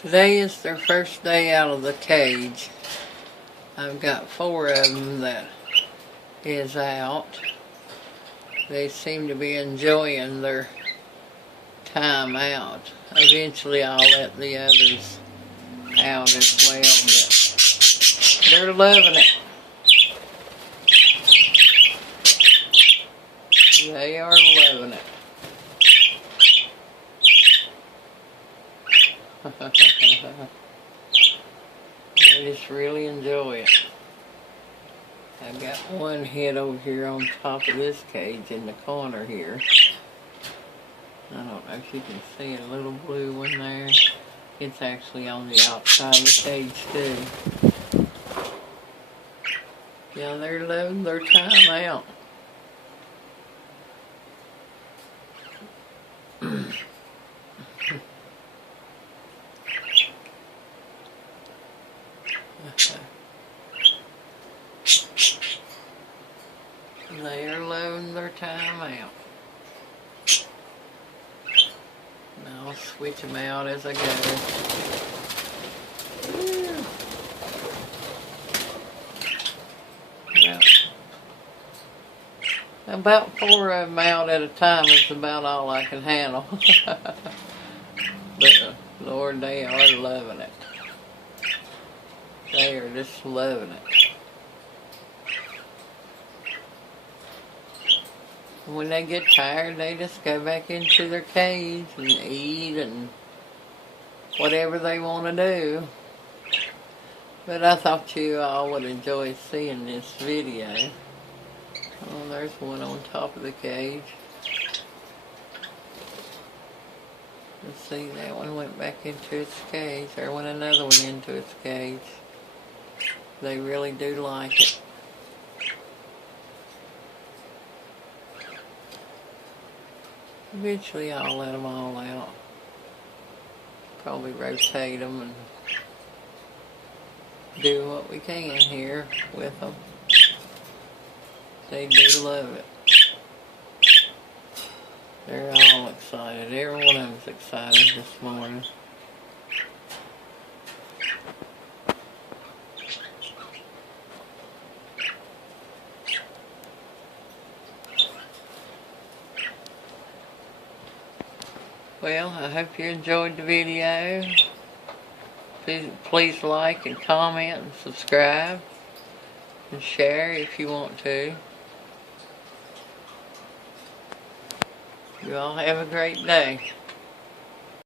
Today is their first day out of the cage. I've got 4 of them that is out. They seem to be enjoying their time out. Eventually I'll let the others out as well, but they're loving it. They are loving it. They just really enjoy it. I've got one head over here on top of this cage in the corner here. I don't know if you can see a little blue one there. It's actually on the outside of the cage too. Yeah, they're loving their time out. They are loving their time out. Now I'll switch them out as I go. About 4 of them out at a time is about all I can handle. But Lord, they are loving it. They are just loving it. When they get tired, they just go back into their cage and eat and whatever they want to do. But I thought you all would enjoy seeing this video. Oh, there's one on top of the cage. Let's see, that one went back into its cage. There went another one into its cage. They really do like it. Eventually I'll let them all out. Probably rotate them and do what we can here with them. They do love it. They're all excited. Every one of them's excited this morning. Well, I hope you enjoyed the video. Please like and comment and subscribe and share if you want to. You all have a great day.